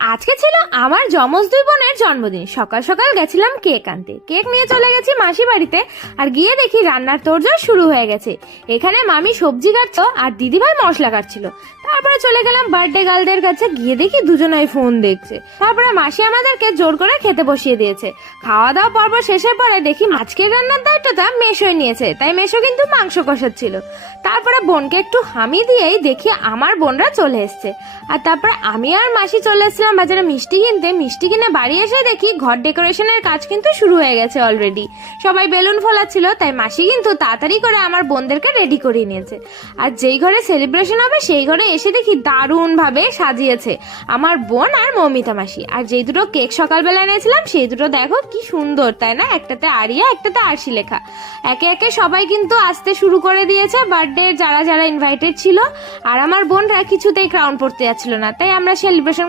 আজকে ছিল আমার যমজ দুই বোনের জন্মদিন। সকাল সকাল গেছিলাম কেক আনতে, কেক নিয়ে চলে গেছি মাসি বাড়িতে। আর গিয়ে দেখি রান্নার তোড়জোড় শুরু হয়ে গেছে। এখানে মামি সবজি কাটতো আর দিদিভাই মশলা কাটছিল। তারপরে চলে গেলাম বার্থডে গার্লদের কাছে, গিয়ে দেখি দুজনাই ফোন দেখছে। তারপরে মাসি আমাদেরকে জোর করে খেতে বসিয়ে দিয়েছে। খাওয়া দাওয়া পর্ব শেষের পরে দেখি আজকের রান্নার দায়িত্বটা মেশোই নিয়েছে, তাই মেশো কিন্তু মাংস কষাচ্ছিল। তারপরে বোনকে একটু হামি দিয়েই দেখি আমার বোনরা চলে এসছে। আর তারপরে আমি আর মাসি চলে এসেছিলাম বাজারে মিষ্টি কিনতে। মিষ্টি কিনে বাড়ি এসে দেখি ঘর ডেকোরেশনের কাজ কিন্তু শুরু হয়ে গেছে অলরেডি। সবাই বেলুন ফোলাচ্ছিল, তাই মাসি কিন্তু তাড়াতাড়ি করে আমার বোনদেরকে রেডি করিয়ে নিয়েছে। আর যেই ঘরে সেলিব্রেশন হবে সেই ঘরে এসে দেখি দারুণ ভাবে সাজিয়েছে আমার বোন আর মৌমিতা মাসি। আর যেই দুটো কেক সকালবেলা এনেছিলাম সেই দুটো দেখো কি সুন্দর, তাই না? একটাতে আরিয়া, একটাতে আরশি লেখা। একে একে সবাই কিন্তু আসতে শুরু করে দিয়েছে, বার্থডে যারা যারা ইনভাইটেড ছিল। আর আমার বোনরা কিছুতেই ক্রাউন পড়তে যাচ্ছিল না, তাই আমরা সেলিব্রেশন